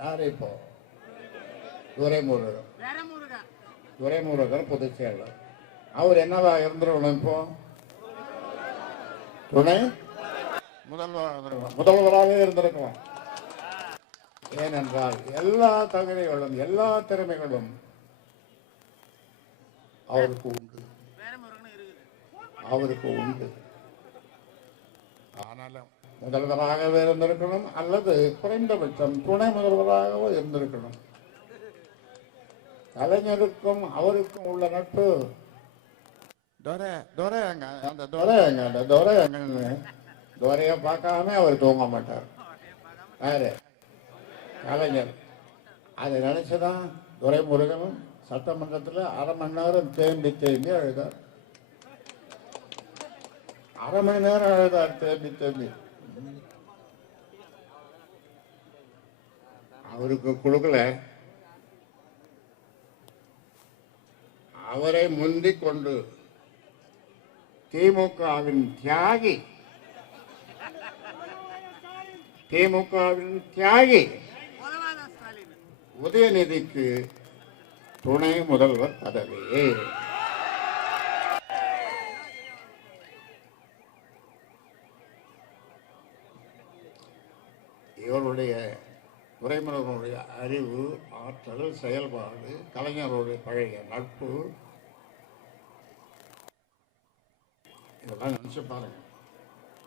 யார் இப்போ? துரைமுருகன். துரைமுருகன் பொதுச் செயலர். அவர் என்னவா இருந்துருக்கணும்? இப்போ துணை முதல்வராக இருந்திருக்கலாம். ஏனென்றால் எல்லா தகுதிகளும் எல்லா திறமைகளும் அவருக்கு உண்டு. ஆனாலும் முதல்வராகவே இருந்திருக்கணும், அல்லது குறைந்தபட்சம் துணை முதல்வராகவோ இருந்திருக்கணும். கலைஞருக்கும் அவருக்கும் உள்ள நட்பு துரைய பார்க்காம அவர் தூங்க மாட்டார். யாரு? கலைஞர். அதை நினைச்சுதான் துரைமுருகனும் சட்டமன்றத்தில் அரை மணி நேரம் தேம்பி அழுதார். அரை மணி நேரம் அழுதார் தேம்பி. அவருக்கு கொடுக்கல, அவரை முந்திக் கொண்டு திமுகவின் தியாகி உதயநிதிக்கு துணை முதல்வர் பதவி. இவருடைய துரைமுருகனுடைய அறிவு, ஆற்றல், செயல்பாடு, கலைஞருடைய பழைய நட்பு, இதெல்லாம் நினைச்சு பாருங்க.